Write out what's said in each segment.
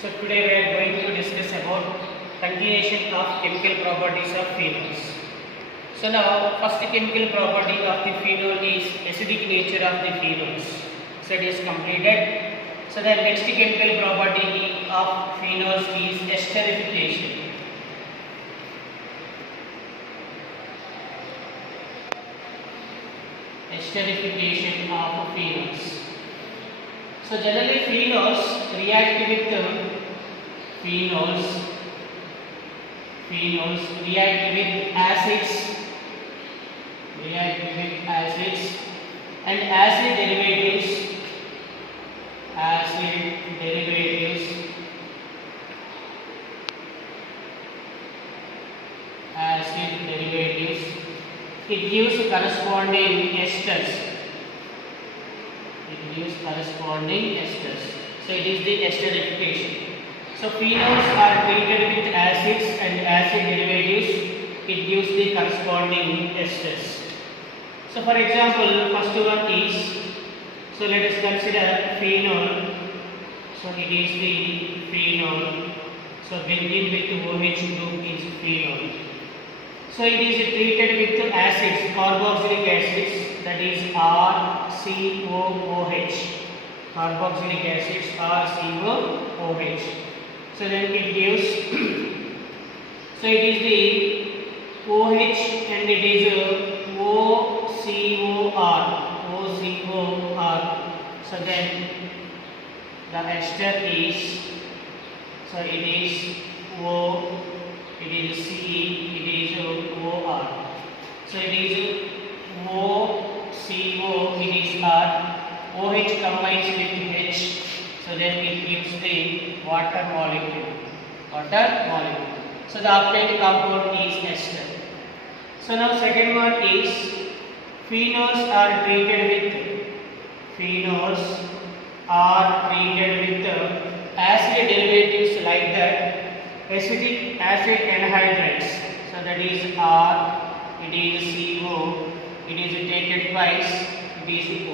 So today we are going to discuss about continuation of chemical properties of phenols. So now first chemical property of the phenol is acidic nature of the phenols. So it is completed. So the next chemical property of phenols is esterification. Esterification of phenols. So generally phenols react with acids and acid derivatives it gives corresponding esters. So it is the esterification. So phenols are treated with acids and acid derivatives. It gives the corresponding esters. So for example, first one is, so let us consider phenol. So it is the phenol. So benzene with OH group is phenol. So it is treated with acids, carboxylic acids, that is RCOOH. Carboxylic acids RCOOH. So then it gives, so it is the OH and it is OCOR. So then the ester is, so it is O, it is C, it is OR. So it is OCO, it is R. OH combines with H, so then it gives the water molecule. So the obtained compound is ester. So now second one is phenols are treated with acid derivatives like that acetic acid anhydrides. So that is R, it is CO, it is taken twice, it is O.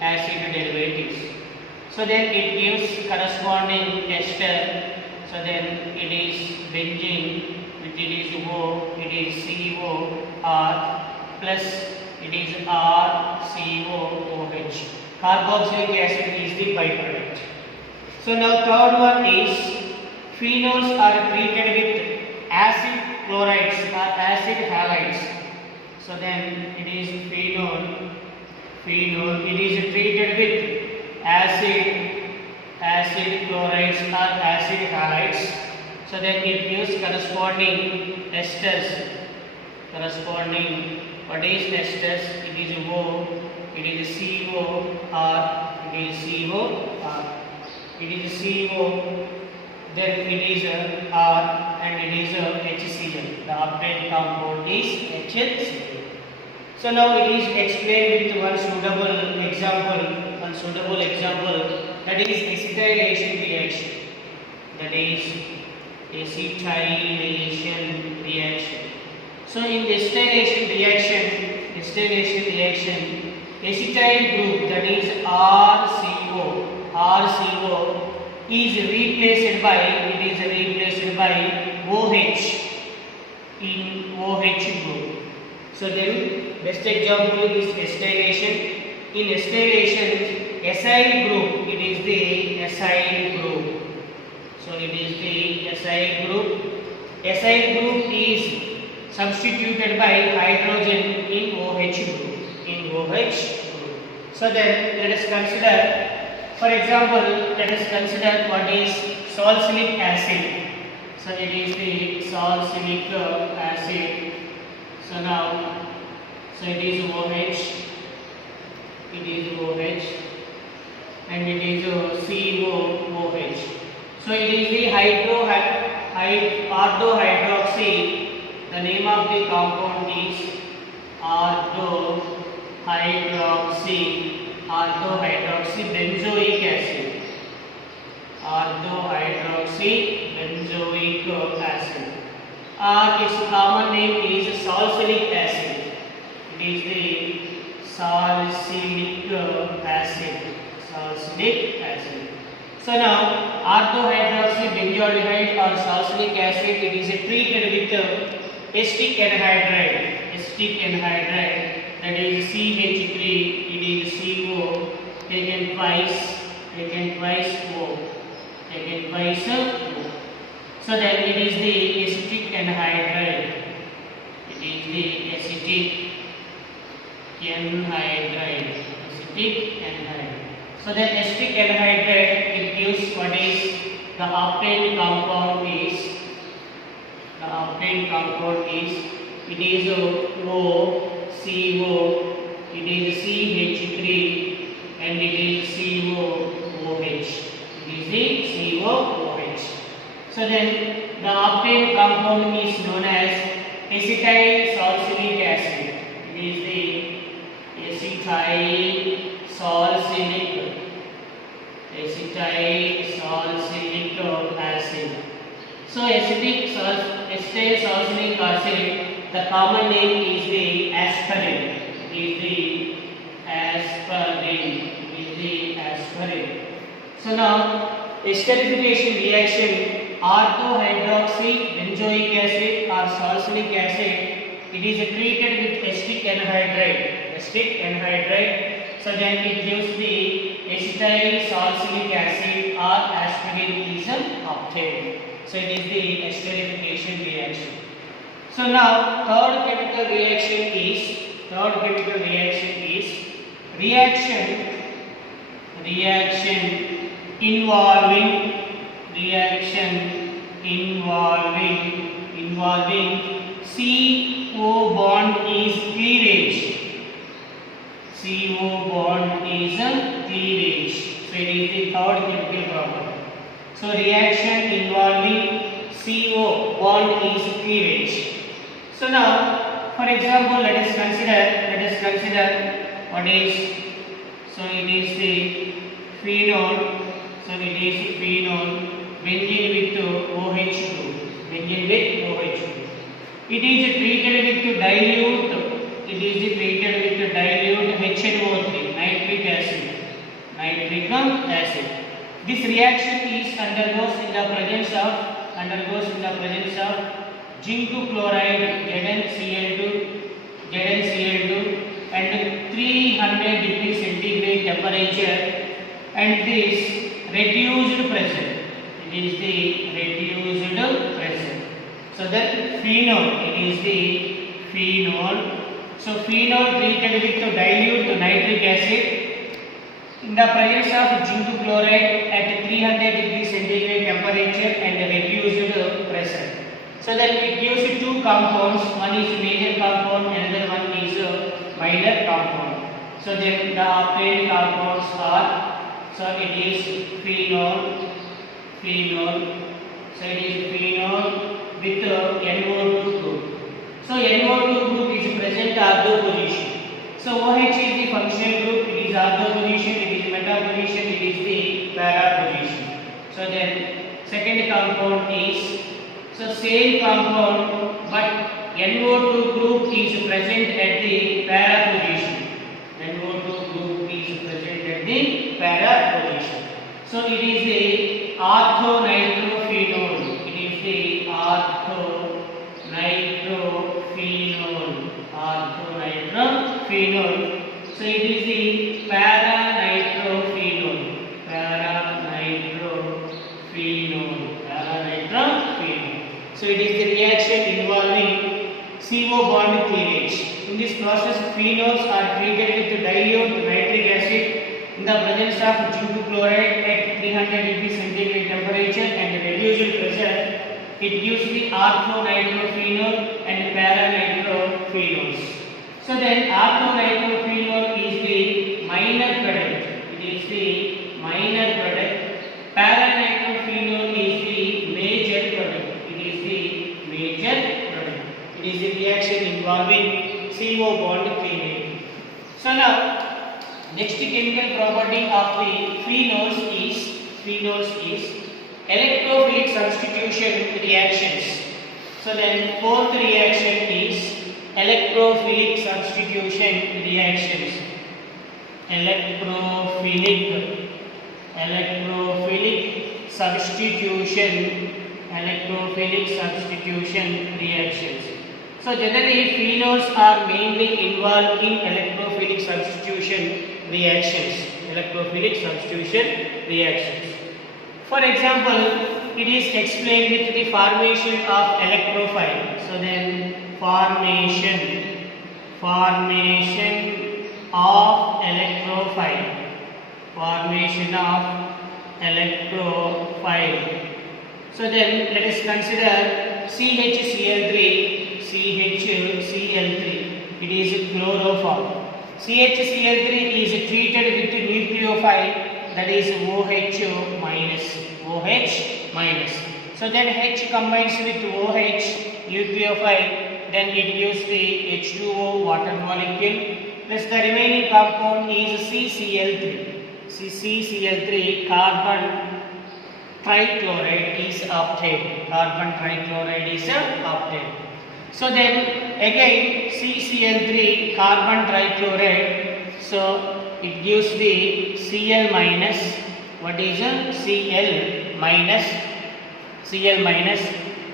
Acid derivatives. So then it gives corresponding ester. So then it is benzene, which it is O, it is COR plus it is RCOOH. Carboxylic acid is the byproduct. So now third one is phenols are treated with acid chlorides or acid halides. So then it is phenol, it is treated with acid chlorides or acid halides. So then it gives corresponding esters. What is esters? It is O, it is CO, or it is COR. It is CO, then it is R, and it is HCl. The obtained compound is HCl. So now it is explained with one suitable example, that is acetylation reaction. So in the acetylation reaction, acetyl group, that is RCO is replaced by OH in OH group. So then best example is acetylation. In acetylation, acyl group, it is the acyl group. So it is the acyl group. Acyl group is substituted by hydrogen in OH group. So then let us consider, for example, what is salicylic acid. So it is the salicylic acid. So now, so it is OH, and it is COOH. So it is the orthohydroxy. The name of the compound is orthohydroxy benzoic acid. Its common name is salicylic acid. It is the salicylic acid. So now orthohydroxy benzaldehyde or salicylic acid, it is treated with acetic anhydride. Acetic anhydride, that is CH3, it is CO, taken twice O, taken twice O. So then it is the acetic anhydride. It is the acetic anhydride. Acetic anhydride. So then acetic anhydride, it gives what is the obtained compound is. The obtained compound is, it is OCO, it is CH3, and it is COOH. It is the COOH. So then the obtained compound is known as acetyl salicylic acid. It is the acetyl salicylic acid. So acetyl salicylic acid, the common name is the aspirin. It is the aspirin. So now esterification reaction, orthohydroxy benzoic acid or salicylic acid, it is treated with acetic anhydride. So then it gives the acetyl salicylic acid or aspirin is obtained. So it is the esterification reaction. So now third chemical reaction is reaction involving CO bond is cleavage. CO bond is cleavage. So it is the third chemical property. So reaction involving CO bond is cleavage. So now, for example, let us consider what is. So it is the phenol. So it is phenol benzene with OH2. It is treated with dilute. It is treated with dilute HNO3, nitric acid. This reaction is undergoes in the presence of zinc chloride ZnCl2 and 300 degrees centigrade temperature, and this reduced pressure. It is the reduced pressure. So that phenol, it is the phenol. So phenol treated with dilute nitric acid in the presence of zinc chloride at 300 degrees centigrade temperature and reduced pressure. So then it gives two compounds. One is major compound, another one is minor compound. So then the obtained compounds are, so it is phenol. So it is phenol with NO2 group. So NO2 group is present ortho position. So OH is the functional group, it is ortho position, it is meta position, it is the para position. So then second compound is, so same compound but NO2 group is present at the para position. NO2 group is present at the para position. So it is the orthonitrophenol. It is the orthonitrophenol. So it is the para-nitrophenol. So it is the reaction involving CO bond cleavage. In this process, phenols are treated with dilute nitric acid in the presence of zinc chloride at 300 degrees centigrade temperature and reduced pressure. It gives the orthonitrophenol and para-nitrophenols. So then orthonitrophenol is the minor product. It is the minor product. Para-nitrophenol is the major product. It is the major product. It is the reaction involving CO bond cleavage. So now, next chemical property of the phenols is electrophilic substitution reactions. So then fourth reaction is electrophilic substitution reactions. Electrophilic electrophilic substitution reactions. So generally phenols are mainly involved in electrophilic substitution reactions. For example, it is explained with the formation of electrophile. So then formation of electrophile. So then let us consider CHCl3. It is chloroform. CHCl3 is treated with nucleophile, that is OH minus. So then H combines with OH nucleophile, then it gives the H2O water molecule, plus the remaining compound is CCl3. Carbon trichloride is obtained. So then again CCl3 carbon trichloride, so it gives the Cl minus. What is Cl minus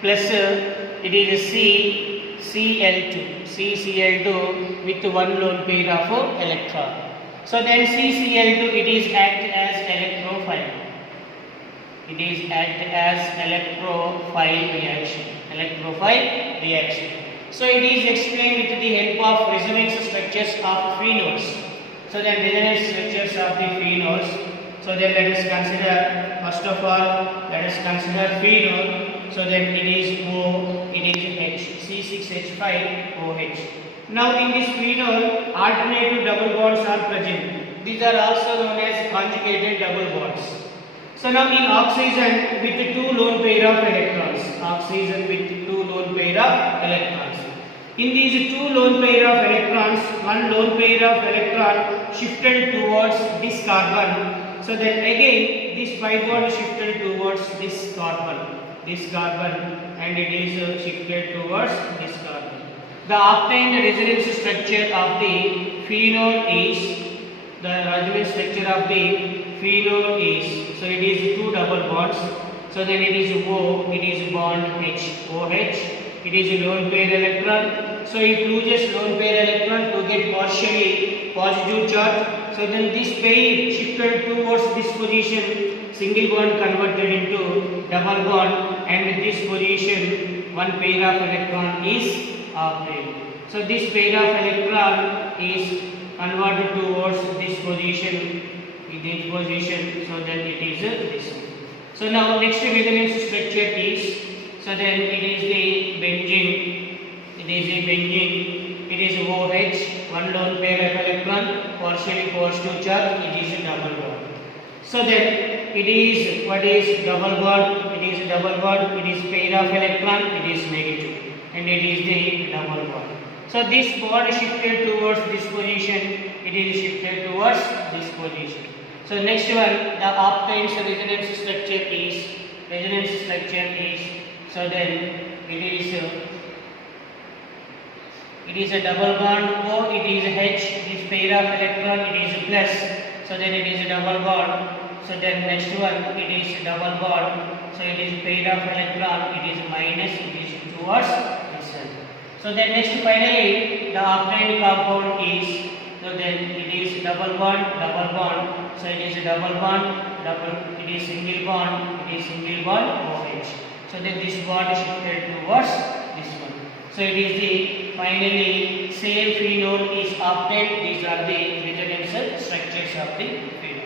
plus it is CCl2 with one lone pair of electron. So then CCl2 it is act as electrophile. Electrophile reaction. So it is explained with the help of resonance structures of phenols. So then resonance structures of the phenols. So then let us consider, first of all, phenol. So then it is O, it is H, C6H5OH. Now in this phenol, alternative double bonds are present. These are also known as conjugated double bonds. So now in oxygen with two lone pair of electrons. In these two lone pair of electrons, one lone pair of electron shifted towards this carbon. So then again this pi bond shifted towards this carbon, and it is shifted towards this carbon. The obtained resonance structure of the phenol is, so it is two double bonds. So then it is O, it is bond H, OH. It is a lone pair electron. So it loses lone pair electron to get partially positive charge. So then this pair shifted towards this position, single bond converted into double bond, and this position one pair of electron is obtained. So this pair of electron is converted towards this position, so then it is this. So now next resonance structure is, so then it is the benzene, it is OH, one lone pair of electron, partially positive charge, it is a double bond. So then it is, what is double bond? It is a double bond, it is pair of electron, it is negative, and it is the double bond. So this bond shifted towards this position, it is shifted towards this position. So next one, the obtained resonance structure is, so then it is a double bond O, it is H, this pair of electron, it is plus, so then it is a double bond. So then next one, it is a double bond, so it is pair of electron, it is minus, it is towards this one. So then next finally, the obtained compound is, so then it is double bond, so it is a double bond, it is single bond, OH. So then this bond is shifted towards this one. So it is the finally same phenol is obtained. These are the resonance structures of the phenol.